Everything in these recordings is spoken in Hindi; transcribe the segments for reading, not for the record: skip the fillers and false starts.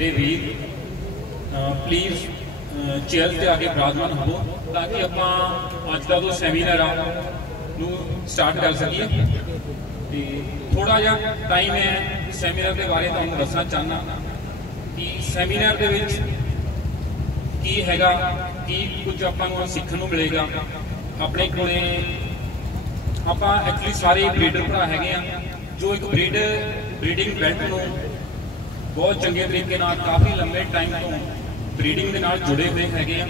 मेरे वीर प्लीज़ चेयर से आके विराजमान हो ताकि आप अज का जो सैमीनार स्टार्ट कर सकिए। तो थोड़ा जहा टाइम है सैमीनार के बारे तुहानूं दसना चाहना कि सैमीनार के विच की हैगा कि कुछ आपां सीखण नूं मिलेगा। अपने कोले आपां एक्चुअली सारे ब्रीडर भरा हैगे आ जो एक ब्रीडिंग बेल्ट नूं बहुत चंगे तरीके नाल काफ़ी लंबे टाइम तो ब्रीडिंग के नाल जुड़े हुए हैगे आ।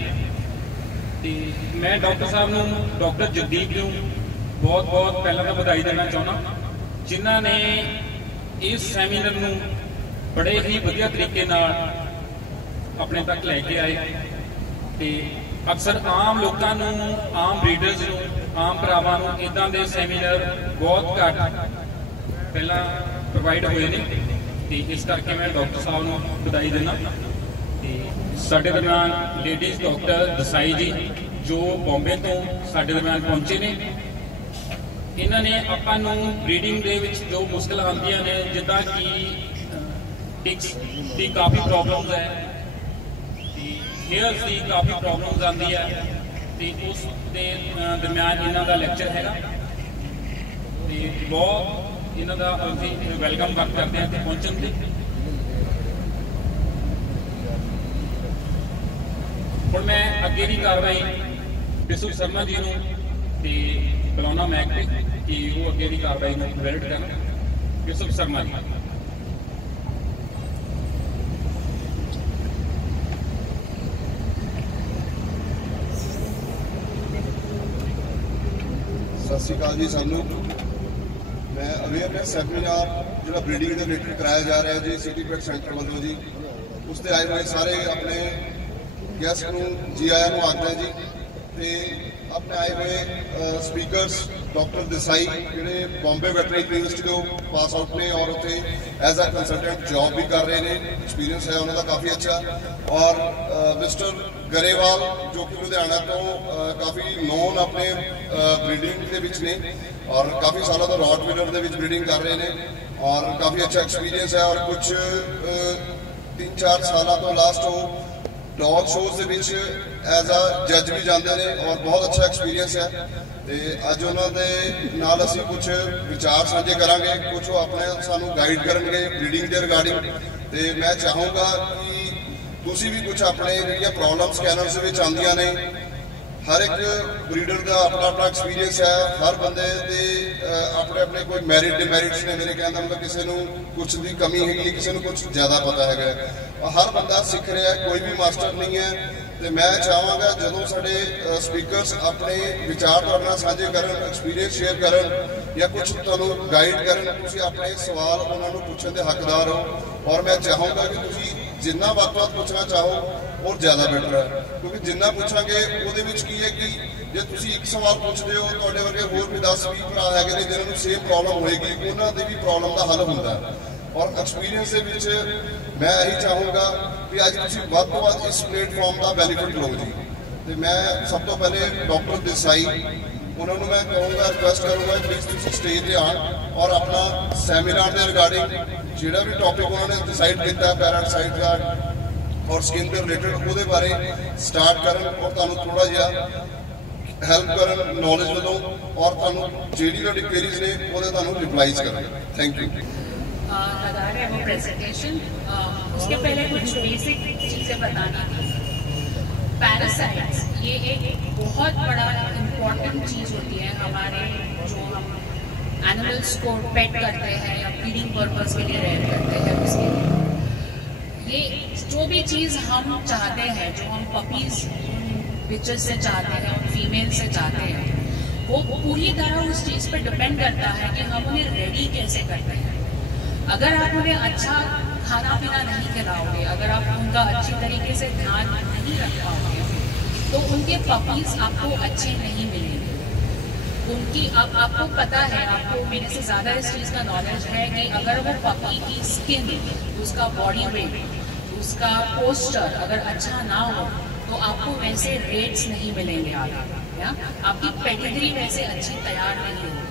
ते मैं डॉक्टर साहब नूं डॉक्टर जगदीप नूं बहुत बहुत पहला तो बधाई देना चाहना जिन्हां ने इस सैमीनार नूं बड़े ही वधिया तरीके नाल अपने तक लैके आए। ते अक्सर आम लोगों नूं आम ब्रीडर्स नूं आम भरावां नूं इदां दे सैमीनार बहुत घट पहला प्रोवाइड हुए ने। ते इस करके मैं डॉक्टर साहब नूं बधाई देना। ते साडे दरम्यान लेडीज़ डॉक्टर दसाई जी जो बॉम्बे तो साडे दरम्यान पहुंचे ने। इन्हां ने आपां नूं ब्रीडिंग दे विच जो मुश्किल आंदियां ने जिद्दां कि टिक्स की काफ़ी प्रॉब्लम्स है, हेयर्स की काफ़ी प्रॉब्लम्स आती है। तो उस दरम्यान इन्हां दा लैक्चर हैगा। तो बहुत इन्हां दा असीं वैलकम करते हैं कि पहुंचण ते। हुण मैं अगे की कार्रवाई बिशु शर्मा जी नूं ते बुलाउणा मैक ते कि वो अगे की कार्रवाई नूं वेल्ड करन। बिशु शर्मा जी। सत श्री अकाल जी सबनूं। मैं अवेयरनैस सैमीनार जो ब्रीडिंग के रिलेटेड कराया जा रहा है जी सिटी पेट सेंटर वालों जी उससे आए हुए सारे अपने गैस्ट को जी आया नूं आखदा जी। ते अपने आए हुए स्पीकर्स डॉक्टर देसाई जिहड़े बॉम्बे वैटरनरी यूनिवर्सिटी तो पास आउट ने और उत्थे एज अ कंसलटेंट जॉब भी कर रहे हैं, एक्सपीरियंस है उन्होंने काफ़ी अच्छा। और मिस्टर गरेवाल जो कि लुधियाना तो काफ़ी नोन अपने ब्रीडिंग के विच ने और काफ़ी सालों तो रॉट व्हीलर के ब्रीडिंग कर रहे हैं और काफ़ी अच्छा एक्सपीरियंस है। और कुछ 3-4 साल तो लास्ट वो डॉग शोज एज अ जज भी जाते हैं और बहुत अच्छा एक्सपीरियंस है। तो अज उन्होंने नाल असीं कुछ विचार साझे करांगे, कुछ वो अपने सानू गाइड करनगे ब्रीडिंग के रिगार्डिंग। तो मैं चाहूँगा कि तुसीं भी कुछ अपने जिहड़ियां प्रॉब्लम्स कैनल्स विच आंदियां ने, हर एक ब्रीडर का अपना अपना एक्सपीरियंस है। हर बंदे दे अपने अपने कोई मैरिट डिमैरिट्स ने। मेरे कहने का मतलब किसी को कुछ की कमी हैगी, किसी को कुछ ज़्यादा पता है और हर बंदा सीख रहा है, कोई भी मास्टर नहीं है। तो मैं चाहांगा जो साडे स्पीकर्स अपने विचार तुहाडे साझे करन, एक्सपीरियंस शेयर करन या कुछ तुहानूं गाइड करन, तुसीं अपने सवाल उन्होंने पूछण दे हकदार हो। और मैं चाहूँगा कि तुसीं जिन्ना वध तो वध पूछना चाहो और ज़्यादा बेटर है, क्योंकि जिन्ना पूछांगे उहदे विच की है कि जे तुसीं एक सवाल पूछते हो तुहाडे वर्गे होर भी 10-20 भरा हैगे ने जिन्हां नूं सेम प्रॉब्लम होएगी, उन्हां दी भी प्रॉब्लम का हल हुंदा है। और एक्सपीरियंस दे विच मैं यही चाहूँगा कि अज तुसीं वध तो वध इस प्लेटफॉर्म का बेनीफिट लो जी। तो मैं सब तो पहले डॉक्टर देसाई उन्होंने मैं कहूँगा रिक्वेस्ट करूँगा प्लीज़ तुसीं स्टेज पर आन और अपना सैमीनार के रिगार्डिंग जिहड़ा भी टॉपिक उन्होंने डिसाइड किया पैरासाइट का और स्किन के रिलेटेड वो बारे स्टार्ट करन और तुहानूं थोड़ा जिहा हैल्प करन नॉलेज वालों और तुहानूं जिहड़ी तुहाडी क्वेरीज ने वो तुहानूं रिप्लाईज करन। Thank you. लगा रहे हैं वो प्रेजेंटेशन। उसके पहले कुछ बेसिक चीज़ें बताना थी। पैरासाइट्स ये एक बहुत बड़ा इम्पोर्टेंट चीज़ होती है हमारे जो हम एनिमल्स को पेट करते हैं या फीडिंग पर्पस के लिए रेयर करते हैं उसके लिए। ये जो भी चीज़ हम चाहते हैं, जो हम पपीज़ बिचेस से चाहते हैं और फीमेल से चाहते हैं, वो पूरी तरह उस चीज़ पर डिपेंड करता है कि हम उन्हें रेडी कैसे करते हैं। अगर आप उन्हें अच्छा खाना पीना नहीं खिलाओगे, अगर आप उनका अच्छी तरीके से ध्यान नहीं रख पाओगे तो उनके पपीज़ आपको अच्छे नहीं मिलेंगे। उनकी अब आपको पता है, आपको मेरे से ज़्यादा इस चीज़ का नॉलेज है कि अगर वो पपी की स्किन, उसका बॉडी वेट, उसका पोस्चर अगर अच्छा ना हो तो आपको वैसे रेट्स नहीं मिलेंगे आगे, या आपकी पेडिग्री वैसे अच्छी तैयार नहीं होगी।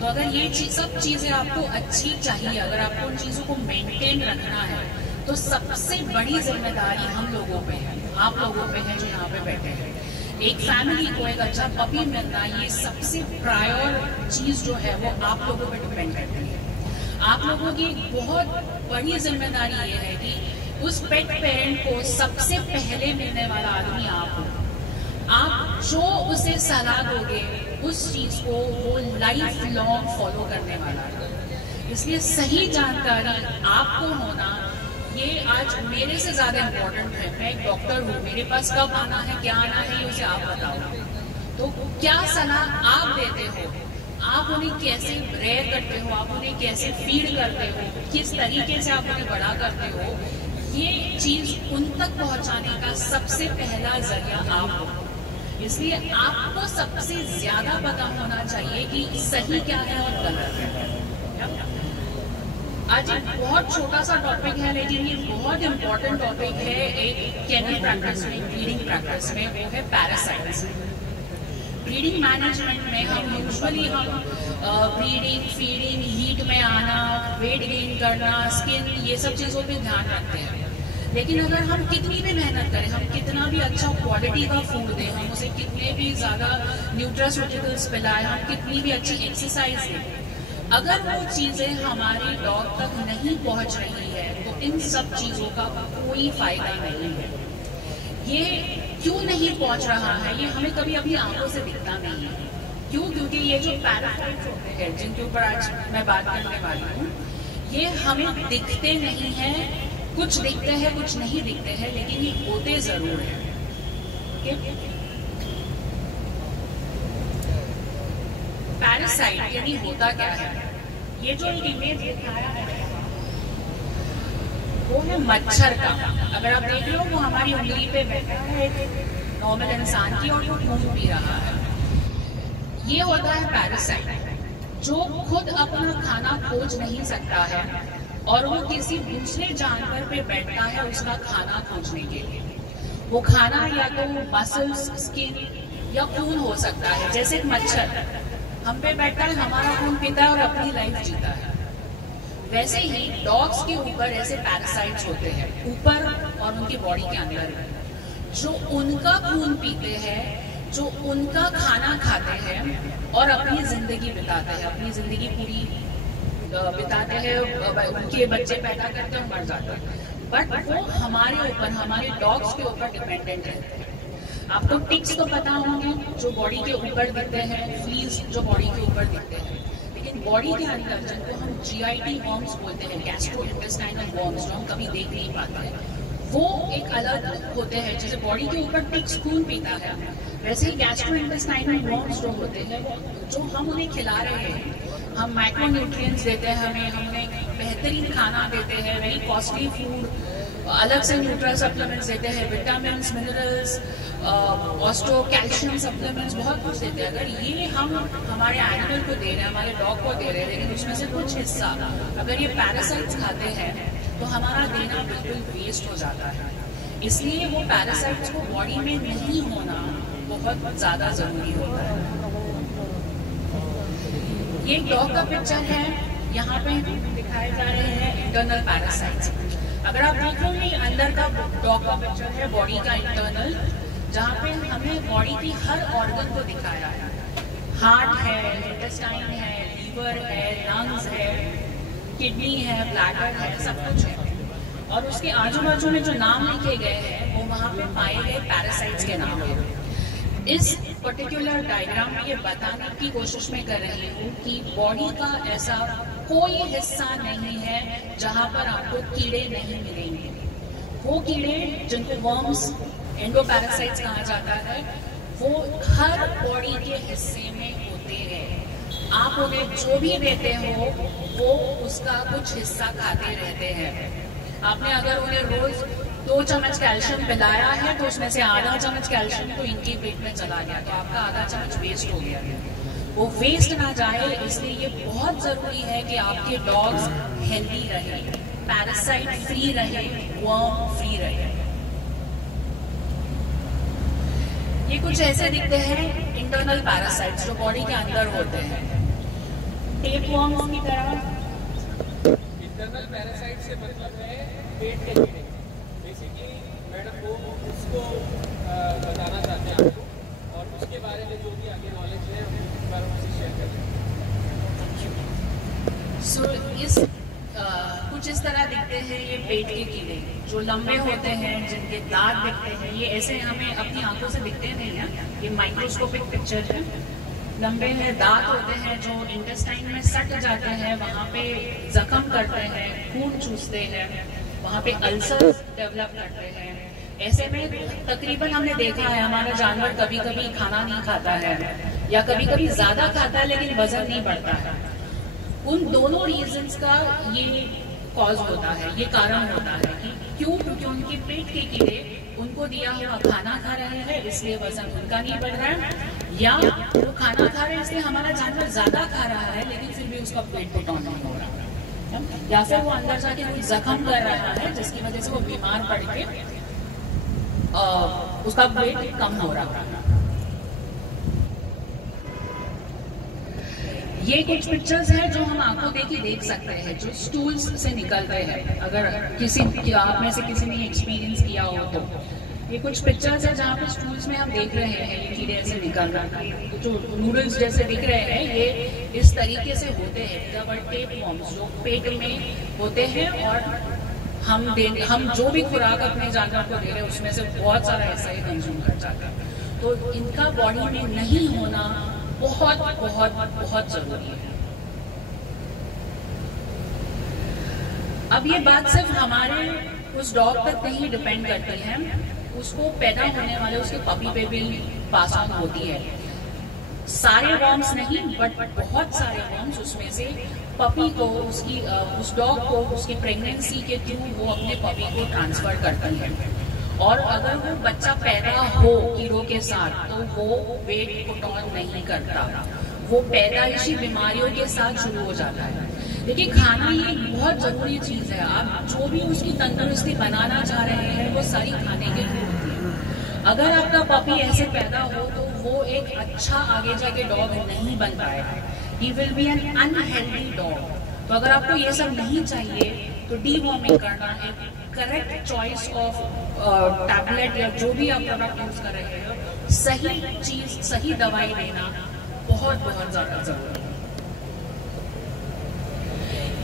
तो अगर ये सब चीज़ें आपको अच्छी चाहिए, अगर आपको उन चीज़ों को मेंटेन रखना है तो सबसे बड़ी जिम्मेदारी हम लोगों पे है, आप लोगों पे है जो यहाँ पे बैठे हैं। एक फैमिली को एक अच्छा पपी मिलना, ये सबसे प्रायर चीज जो है वो आप लोगों पे डिपेंड करती है। आप लोगों की बहुत बड़ी जिम्मेदारी ये है कि उस पेट पेरेंट को सबसे पहले मिलने वाला आदमी आप हो। आप जो उसे सलाह दोगे उस चीज को वो लाइफ लॉन्ग फॉलो करने वाला है। इसलिए सही जानकारी आपको होना ये आज मेरे से ज्यादा इम्पोर्टेंट है। मैं एक डॉक्टर हूँ, मेरे पास कब आना है क्या आना है ये उसे आप बताओ। तो क्या सलाह आप देते हो, आप उन्हें कैसे रेयर करते हो, आप उन्हें कैसे फीड करते हो, किस तरीके से आप उन्हें बड़ा करते हो, ये चीज उन तक पहुंचाने का सबसे पहला जरिया आप हो। इसलिए आपको सबसे ज्यादा पता होना चाहिए कि सही क्या है और गलत है। आज एक बहुत छोटा सा टॉपिक है लेकिन ये बहुत इंपॉर्टेंट टॉपिक है एक केनल प्रैक्टिस में, ब्रीडिंग प्रैक्टिस में, वो है पैरासाइट्स। ब्रीडिंग मैनेजमेंट में हम यूजुअली ब्रीडिंग, फीडिंग, हीट में आना, वेट गेन करना, स्किन, ये सब चीजों पे ध्यान रखते हैं। लेकिन अगर हम कितनी भी मेहनत करें, हम कितना भी अच्छा क्वालिटी का फूड दें, हम उसे कितने भी ज्यादा न्यूट्रास्यूटिकल्स पिलाएं, हम कितनी भी अच्छी एक्सरसाइज दें, अगर वो चीजें हमारे डॉग तक नहीं पहुंच रही है तो इन सब चीजों का कोई फायदा नहीं है। ये क्यों नहीं पहुंच रहा है ये हमें कभी अपनी आंखों से दिखता नहीं है। क्यों? क्योंकि ये जो पैरासाइट्स होते हैं जिनके ऊपर आज मैं बात करने वाली हूँ, ये हमें दिखते नहीं है। कुछ दिखते हैं, कुछ नहीं दिखते हैं, लेकिन ये होते जरूर है। पैरासाइट यानी होता क्या है? ये जो एक इमेज दिखाया है वो है मच्छर का। अगर आप देख लो वो हमारी उंगली पे बैठा है एक नॉर्मल इंसान की और वो खून पी रहा है। ये होता है पैरासाइट जो खुद अपना खाना खोज नहीं सकता है और वो किसी दूसरे जानवर पे बैठता है उसका खाना खोजने के लिए। वो खाना या तो मसल्स, स्किन या खून हो सकता है। जैसे एक मच्छर हम पे बैठता है, हमारा खून पीता है और अपनी लाइफ जीता है। वैसे ही डॉग्स के ऊपर ऐसे पैरासाइट्स होते हैं ऊपर और उनकी बॉडी के अंदर, जो उनका खून पीते हैं, जो उनका खाना खाते हैं और अपनी जिंदगी बिताते हैं, अपनी जिंदगी पूरी बिताते हैं, उनके बच्चे पैदा करते हैं और मर जाते हैं। बट वो हमारे ऊपर, हमारे डॉग्स के ऊपर डिपेंडेंट रहते हैं। आपको टिक्स तो पता होंगे जो बॉडी के ऊपर दिखते हैं, फ्लीज जो बॉडी के ऊपर दिखते हैं, लेकिन बॉडी के अंदर जिनको हम GIT वर्म्स बोलते हैं, गैस्ट्रोइंटेस्टाइनल वर्म्स, जो हम कभी देख नहीं पाते हैं, वो एक अलग होते हैं। जैसे बॉडी के ऊपर टिक्स खून पीता है, वैसे ही गैस्ट्रोइंटेस्टाइनल वर्म्स जो होते हैं, जो हम उन्हें खिला रहे हैं, हम माइक्रोन्यूट्रिएंट्स देते हैं, हम उन्हें बेहतरीन खाना देते हैं, वेरी कॉस्टली फूड, अलग से न्यूट्रल सप्लीमेंट्स देते हैं, vitamin, minerals, osteo, calcium supplements, बहुत कुछ देते हैं। अगर ये हम हमारे एनिमल को दे रहे हैं, हमारे डॉग को दे रहे हैं, लेकिन उसमें से कुछ हिस्सा अगर ये पैरासाइट्स खाते हैं तो हमारा देना बिल्कुल वेस्ट हो जाता है। इसलिए वो पैरासाइट्स को बॉडी में नहीं होना बहुत ज्यादा जरूरी होता है। ये डॉग का पिक्चर है, यहाँ पे दिखाए जा रहे हैं इंटरनल पैरासाइट्स। अगर आप देख लो ये अंदर का डॉग का पिक्चर है, बॉडी का इंटरनल, जहाँ पे हमें बॉडी की हर ऑर्गन को दिखाया है। हार्ट है, इंटेस्टाइन है, लीवर है, लंग्स है, किडनी है, ब्लैडर है, सब कुछ है। और उसके आजू बाजू में जो नाम लिखे गए हैं वो वहाँ पे पाए गए पैरासाइट्स के नाम है। इस पर्टिकुलर डायग्राम में ये बताने की कोशिश में कर रही हूँ कि बॉडी का ऐसा कोई हिस्सा नहीं है जहाँ पर आपको कीड़े नहीं मिलेंगे। वो कीड़े जिनको वर्म्स, एंडोपैरासाइट्स कहा जाता है, वो हर बॉडी के हिस्से में होते हैं। आप उन्हें जो भी देते हो वो उसका कुछ हिस्सा खाते रहते हैं। आपने अगर उन्हें रोज 2 चम्मच कैल्शियम पिलाया है तो उसमें से आधा चम्मच कैल्शियम तो इनके पेट में चला गया, तो आपका आधा चम्मच वेस्ट हो गया। वो वेस्ट ना जाए इसलिए ये बहुत जरूरी है कि आपके डॉग्स हेल्दी रहे, पैरासाइट फ्री रहे, वर्म फ्री रहे। ये कुछ ऐसे दिखते हैं इंटरनल पैरासाइट्स जो बॉडी के अंदर होते हैं, टेप वर्म्स की तरह। इंटरनल पैरासाइट से मतलब है पेट के कीड़े, बेसिकली मैडम वो उसको बताना चाहते हैं आपको, और उसके बारे में जो भी आगे नॉलेज है उस बारे में शेयर करें। कुछ इस तरह दिखते हैं ये पेट के कीड़े, जो लंबे होते हैं, जिनके दांत दिखते हैं। ये ऐसे हमें अपनी आंखों से दिखते नहीं हैं, ये माइक्रोस्कोपिक पिक्चर है। लंबे हैं, दांत होते हैं जो इंटेस्टाइन में सट जाते हैं, वहाँ पे जख्म करते हैं, खून चूसते हैं, वहाँ पे अल्सर डेवलप करते हैं। ऐसे में तकरीबन हमने देखा है हमारा जानवर कभी कभी खाना नहीं खाता है, या कभी कभी ज्यादा खाता है लेकिन वजन नहीं बढ़ता है। उन दोनों रीजंस का ये कॉज होता है, ये कारण होता है कि क्यों, क्योंकि उनके पेट के कीड़े उनको दिया हुआ खाना खा रहे हैं, इसलिए वजन उनका नहीं बढ़ रहा है, या वो खाना खा रहे हैं इसलिए हमारा जानवर ज्यादा खा रहा है लेकिन फिर भी उसका पेट पुटॉन नहीं हो रहा, या फिर वो अंदर जाके कोई जख्म कर रहा है जिसकी वजह से वो बीमार पड़ के उसका वेट कम हो रहा है। ये कुछ पिक्चर्स हैं जो हम आंखों देखी देख सकते हैं, जो स्टूल्स से निकल रहे हैं। अगर किसी आप में से किसी ने एक्सपीरियंस किया हो तो ये कुछ पिक्चर्स हैं जहाँ पे स्टूल्स में हम देख रहे हैं ये कीड़े ऐसे निकल रहा है। जो नूडल्स जैसे दिख रहे हैं ये इस तरीके से होते हैं, डबल टेप वॉर्म्स जो पेट में होते हैं, और हम जो भी खुराक अपने जानवर को दे रहे हैं उसमें से बहुत सारा ऐसा ही कंज्यूम कर जाता है। तो इनका बॉडी में नहीं होना बहुत बहुत बहुत जरूरी है। अब ये बात सिर्फ हमारे उस डॉग तक नहीं डिपेंड करती है, उसको पैदा होने वाले उसके पपी पे भी पास ऑन होती है। सारे वर्म्स नहीं बट बहुत सारे वर्म्स उसमें से पपी को उस डॉग को उसकी प्रेगनेंसी के थ्रू वो अपने पपी को ट्रांसफर करती है, और अगर वो बच्चा पैदा हो कीड़ों के साथ तो वो वेट पुट ऑन नहीं करता, वो पैदाइशी बीमारियों के साथ शुरू हो जाता है। देखिए खाना ये बहुत जरूरी चीज है, आप जो भी उसकी तंदुरुस्ती बनाना चाह रहे हैं वो सारी खाने के लिए होती है। अगर आपका पपी ऐसे पैदा हो तो वो एक अच्छा आगे जाके डॉग नहीं बन पाएगा, he will be N unhealthy dog. तो अगर आपको ये सब नहीं चाहिए तो डीवॉर्मिंग करना, एक करेक्ट चॉइस ऑफ टैबलेट या जो भी आप प्रोडक्ट यूज कर रहे हो, सही चीज सही दवाई देना बहुत बहुत ज्यादा जरूरी है।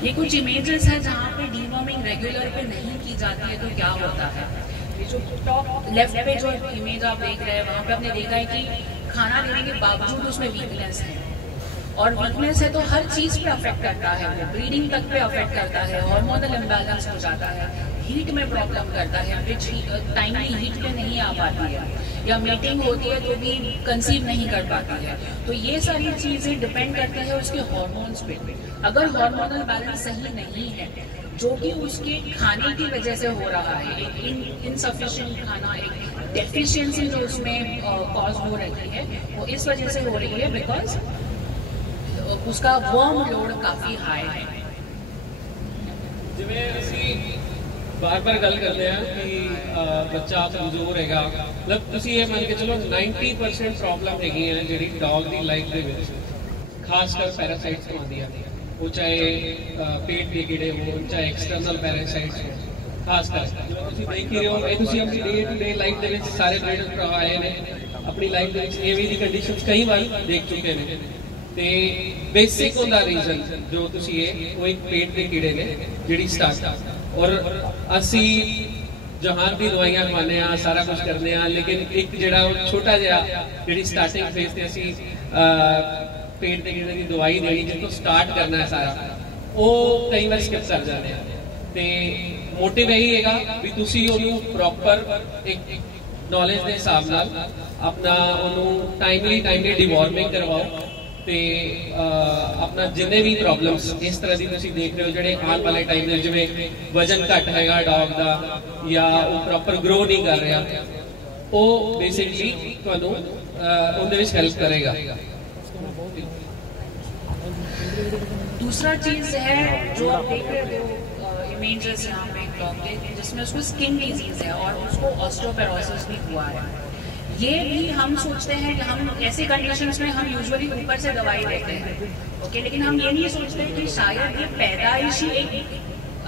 ये कुछ इमेजेस हैं जहाँ पे डीवॉर्मिंग रेगुलर पे नहीं की जाती है तो क्या होता है। ये जो टॉप लेफ्ट पे जो इमेज आप देख रहे हैं वहाँ पे आपने देखा है कि खाना देने के बावजूद उसमें वीकनेस है, और वीकनेस है तो हर चीज पे अफेक्ट करता है, वो ब्रीडिंग तक पे अफेक्ट करता है, हार्मोनल इम्बैलेंस हो जाता है, हीट में प्रॉब्लम करता है, विच टाइमली हीट पे नहीं आ पाती है, या मीटिंग होती है तो भी कंसीव नहीं कर पाती है। तो ये सारी चीजें डिपेंड करती है उसके हार्मोन्स पे। अगर हार्मोनल बैलेंस सही नहीं है, जो कि उसके खाने की वजह से हो रहा है, इनसफिशिएंट खाना, एक डेफिशिएंसी जो उसमें कॉज हो रही है, वो इस वजह से हो रही है बिकॉज उसका वर्म लोड काफी हाई है। जिवें ਅਸੀਂ बार-बार गल करते हैं कि बच्चा कमजोर हैगा, मतलब ਤੁਸੀਂ ਇਹ ਮੰਨ ਕੇ ਚਲੋ 90% प्रॉब्लम हैगी है ਜਿਹੜੀ डॉग ਦੀ ਲਾਈਫ ਦੇ ਵਿੱਚ खासकर पैरासाइट्स ਤੋਂ ਆਉਂਦੀਆਂ ਨੇ, वो चाहे पेट के कीड़े हो चाहे एक्सटर्नल पैरासाइट्स हो। खासकर जो ਤੁਸੀਂ देख ही रहे हो, ਇਹ ਤੁਸੀਂ ਆਪਣੀ डे टू डे लाइफ ਦੇ ਵਿੱਚ ਸਾਰੇ ब्रीडर ਭਰਾ ਆਏ ਨੇ, अपनी लाइफ ਦੇ ਵਿੱਚ एवी दी कंडीशंस कई बार देख चुके ने। ਤੇ बेसिक ਹੁੰਦਾ रीजन जो ਤੁਸੀਂ ਇਹ ਉਹ ਇੱਕ पेट ਦੇ ਕੀੜੇ ਨੇ ਜਿਹੜੀ स्टार्ट, और ਅਸੀਂ जहान भी दवाइयां खवाने आ सारा कुछ करने आ, लेकिन एक जिहड़ा छोटा जिहा जिहड़ी स्टार्टिंग फेज ते ਅਸੀਂ पेट के कीड़े की दवाई देनी जिसको स्टार्ट करना है सारा, वो कई बार स्किप कर जाते हैं। तो मोटिव यही है भी तुसी उन्होंने प्रॉपर एक नॉलेज के हिसाब नाल अपना उन्होंने टाइमली डिवॉर्मिंग करवाओ, तो अपना जिन्ने भी प्रॉब्लम्स इस तरह की तुसी देख रहे हो जिहड़े आने वाले टाइम में जिवें वजन घट हैगा डॉग का या वो प्रॉपर ग्रो नहीं कर रहा, वो बेसिकली तुहानूं उहदे विच हेल्प करेगा। दूसरा चीज है जो आप देख रहे हो इमेजेस यहाँ पे डॉग के, जिसमें उसको स्किन डिजीज है और उसको ऑस्टियोपेरोसिस भी हुआ है। ये भी हम सोचते हैं कि हम ऐसी कंडीशंस में हम यूजुअली ऊपर से दवाई देते हैं, ओके, लेकिन हम ये नहीं सोचते कि शायद ये पैदाइशी एक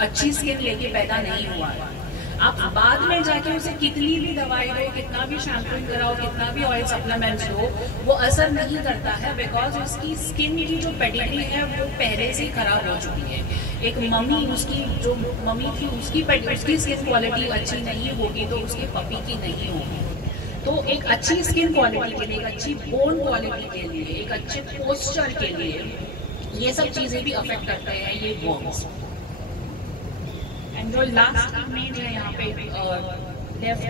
अच्छी स्किन लेके पैदा नहीं हुआ है। आप बाद में जाके उसे कितनी भी दवाई दो, कितना भी शैम्पूइंग कराओ, कितना भी ऑयल सप्लीमेंट्स दो, वो असर नहीं करता है, बिकॉज उसकी स्किन की जो पेडिग्री है वो पहले से ही खराब हो चुकी है। एक मम्मी, उसकी जो मम्मी थी उसकी स्किन क्वालिटी अच्छी नहीं होगी तो उसके पपी की नहीं होगी। तो एक अच्छी स्किन क्वालिटी के लिए, एक अच्छी बोन क्वालिटी के लिए, एक अच्छे पोस्चर के लिए ये सब चीजें भी अफेक्ट करते हैं ये वर्म्स। एंड जो लास्ट इमेज है यहाँ पे लेफ्ट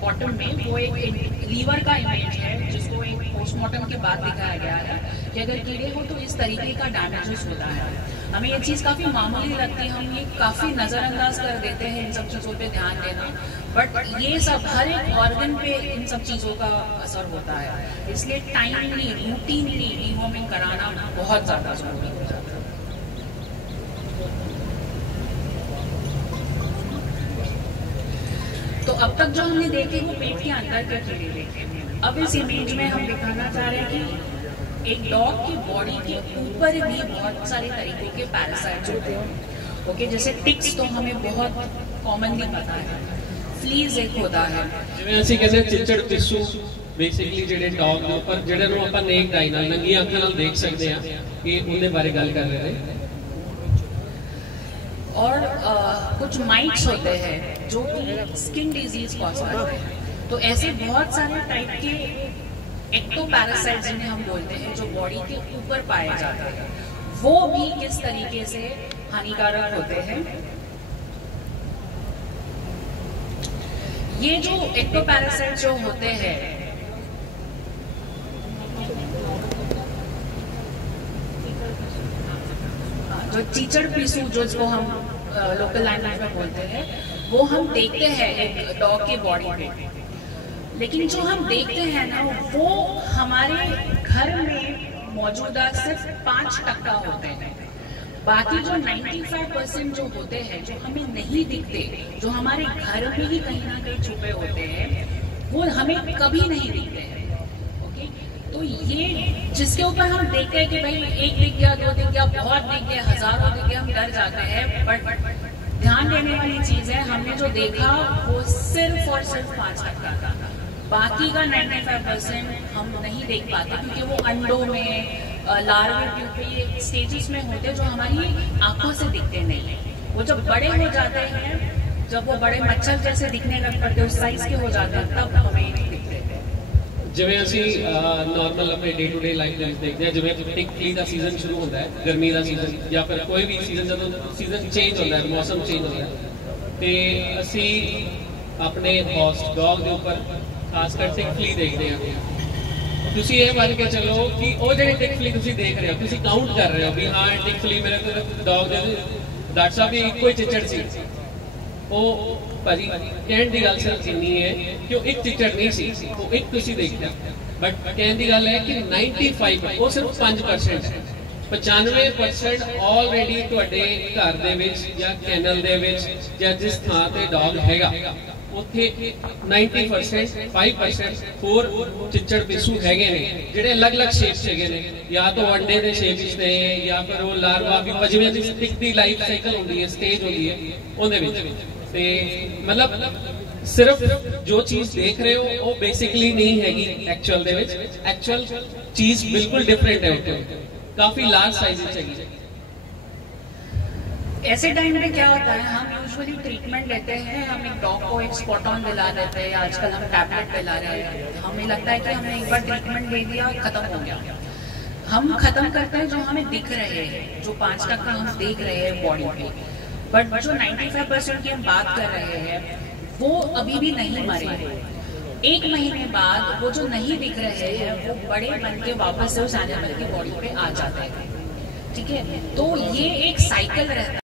बॉटम में, वो एक लीवर का इमेज है जिसको एक पोस्टमार्टम के बाद दिखाया गया है कि अगर कीड़े हो तो इस तरीके का डैमेजेस होता है। हमें ये चीज़ काफ़ी मामूली लगती है, हम ये काफ़ी नज़रअंदाज कर देते हैं इन सब चीज़ों पे ध्यान देना, बट ये सब हर एक ऑर्गन पे इन सब चीज़ों का असर होता है। इसलिए टाइमली रूटीनली डिवॉर्मिंग कराना बहुत ज़्यादा जरूरी हो जाता है। तो अब तक जो हमने देखे वो पेट के अंदर के कीड़े देखे। अब इस इमेज में हम दिखाना चाह रहे हैं कि एक डॉग की बॉडी के ऊपर भी बहुत सारे तरीकों के पैरासाइट्स होते हैं। ओके, जैसे टिक्स तो हमें बहुत कॉमनली पता है, फ्लीज एक होता है, ਜਿਵੇਂ ਅਸੀਂ ਕਹਿੰਦੇ ਚਿੱਚੜ ਪਿੱਸੂ ਬੇਸਿਕਲੀ ਜਿਹੜੇ ਡੌਗ ਦੇ ਉੱਪਰ ਜਿਹੜੇ ਨੂੰ ਆਪਾਂ ਨੇਕ ਆਈ ਨਾਲ ਨੰਗੀ ਅੱਖਾਂ ਨਾਲ ਦੇਖ ਸਕਦੇ ਆ ਕਿ ਉਹਦੇ ਬਾਰੇ ਗੱਲ ਕਰ ਰਹੇ ਨੇ। और कुछ माइट्स होते हैं जो कि स्किन डिजीज कॉज करते हैं। तो ऐसे बहुत सारे टाइप के एक्टोपैरासाइट्स जिन्हें हम बोलते हैं जो बॉडी के ऊपर पाए जाते हैं, वो भी किस तरीके से हानिकारक होते हैं। ये जो एक्टोपैरासाइट्स जो होते हैं, जो चीचड़ पिसू जो इसको हम लोकल लैंग्वेज में बोलते हैं, वो हम देखते हैं एक डॉग की बॉडी में, लेकिन जो हम देखते हैं ना वो हमारे घर में मौजूदा सिर्फ 5% होते हैं। बाकी जो 95% जो होते हैं जो हमें नहीं दिखते, जो हमारे घर में ही कहीं ना कहीं छुपे होते हैं, वो हमें कभी नहीं दिखते हैं। तो ये जिसके ऊपर हम देखते हैं कि भाई एक दिख गया, दो दिख गया, बहुत दिख गया, हजारों दिख गया, हम डर जाते हैं, बट ध्यान देने वाली चीज है हमने जो देखा वो सिर्फ और सिर्फ 5% था। बाकी का 95% हम नहीं देख पाते क्योंकि वो अंडों में, लार्वा ट्यूब पे ये स्टेजेस में होते जो हमारी आंखों से दिखते नहीं। वो जब बड़े हो जाते हैं, जब वो बड़े मच्छर जैसे दिखने लग पड़ते, उस साइज के हो जाते हैं, तब हमें दिखते हैं। ਜਿਵੇਂ ਅਸੀਂ ਨਾਰਮਲ ਆਪਣੇ ਡੇ ਟੂ ਡੇ ਲਾਈਫ ਦੇ ਵਿੱਚ ਦੇਖਦੇ ਹਾਂ, ਜਿਵੇਂ ਟਿਕ ਫਲੀ ਦਾ ਸੀਜ਼ਨ ਸ਼ੁਰੂ ਹੁੰਦਾ ਹੈ, ਗਰਮੀ ਦਾ ਸੀਜ਼ਨ ਜਾਂ ਫਿਰ ਕੋਈ ਵੀ ਸੀਜ਼ਨ, ਜਦੋਂ ਸੀਜ਼ਨ ਚੇਂਜ ਹੁੰਦਾ ਹੈ, ਮੌਸਮ ਚੇਂਜ ਹੁੰਦਾ ਹੈ, ਤੇ ਅਸੀਂ ਆਪਣੇ ਹੋਸਟ ਡੌਗ ਦੇ ਉੱਪਰ ਖਾਸ ਕਰ ਟਿਕ ਫਲੀ ਦੇਖਦੇ ਹਾਂ। ਤੁਸੀਂ ਇਹ ਮੰਨ ਕੇ ਚੱਲੋ ਕਿ ਉਹ ਜਿਹੜੀ ਟਿਕ ਫਲੀ ਤੁਸੀਂ ਦੇਖ ਰਹੇ ਹੋ, ਤੁਸੀਂ ਕਾਊਂਟ ਕਰ ਰਹੇ ਹੋ ਵੀ ਹਾਂ ਟਿਕ ਫਲੀ ਮੇਰੇ ਡੌਗ ਦੇ ਡਾਕਟਰ ਸਾਹਿਬ ਵੀ ਇੱਕੋ ਹੀ ਚਿੱਚੜ ਸੀ। ਉਹ ਭਾਜੀ ਕਹਿਣ ਦੀ ਗੱਲ ਸਿਰਫ ਇੰਨੀ ਹੈ ਕਿ ਉਹ ਇੱਕ ਚਿੱਚੜ ਨਹੀਂ ਸੀ, ਉਹ ਇੱਕ ਤੁਸੀਂ ਦੇਖਿਆ, ਬਟ ਕਹਿਣ ਦੀ ਗੱਲ ਹੈ ਕਿ 95 ਉਹ ਸਿਰਫ 5% ਹੈ। 95% ਆਲਰੇਡੀ ਤੁਹਾਡੇ ਘਰ ਦੇ ਵਿੱਚ ਜਾਂ ਕੈਨਲ ਦੇ ਵਿੱਚ ਜਾਂ ਜਿਸ ਥਾਂ ਤੇ ਡੌਗ ਹੈਗਾ ਉੱਥੇ 90% 5% ਹੋਰ ਚਿੱਚੜ ਪਿੱਸੂ ਹੈਗੇ ਨੇ ਜਿਹੜੇ ਅਲੱਗ-ਅਲੱਗ ਸ਼ੇਪਸ ਹੈਗੇ ਨੇ, ਜਾਂ ਤਾਂ ਅੰਡੇ ਦੇ ਸ਼ੇਪ ਵਿੱਚ ਨੇ ਜਾਂ ਫਿਰ ਉਹ ਲਾਰਵਾ ਵੀ ਜਿਵੇਂ ਦੀ ਸਟਿਕ ਦੀ ਲਾਈਫ ਸਾਈਕਲ ਹੁੰਦੀ ਹੈ, ਸਟੇਜ ਹੁੰਦੀ ਹੈ ਉਹਦੇ ਵਿੱਚ। ਤੇ ਮਤਲਬ ਸਿਰਫ ਜੋ ਚੀਜ਼ ਦੇਖ ਰਹੇ ਹੋ ਉਹ ਬੇਸਿਕਲੀ ਨਹੀਂ ਹੈਗੀ ਐਕਚੁਅਲ ਦੇ ਵਿੱਚ, ਐਕਚੁਅਲ ਚੀਜ਼ ਬਿਲਕੁਲ डिफरेंट है, ਉੱਥੇ काफी लार्ज साइज चाहिए। ऐसे टाइम पे क्या होता है, हम यूजुअली ट्रीटमेंट लेते हैं, हम एक डॉग को एक स्पॉट ऑन दिला देते हैं, आजकल हम टैबलेट दिला रहे हैं, हमें लगता है कि हमने एक बार ट्रीटमेंट ले दिया, खत्म हो गया। हम खत्म करते हैं जो हमें दिख रहे हैं, जो 5% हम देख रहे हैं बॉडी पे, बट जो 95% की हम बात कर रहे हैं वो अभी भी नहीं मरे। 1 महीने बाद वो जो नहीं दिख रहे हैं वो बड़े बन के वापस से उस एनिमल की बॉडी पे आ जाते हैं। ठीक है, तो ये एक साइकिल रहता है।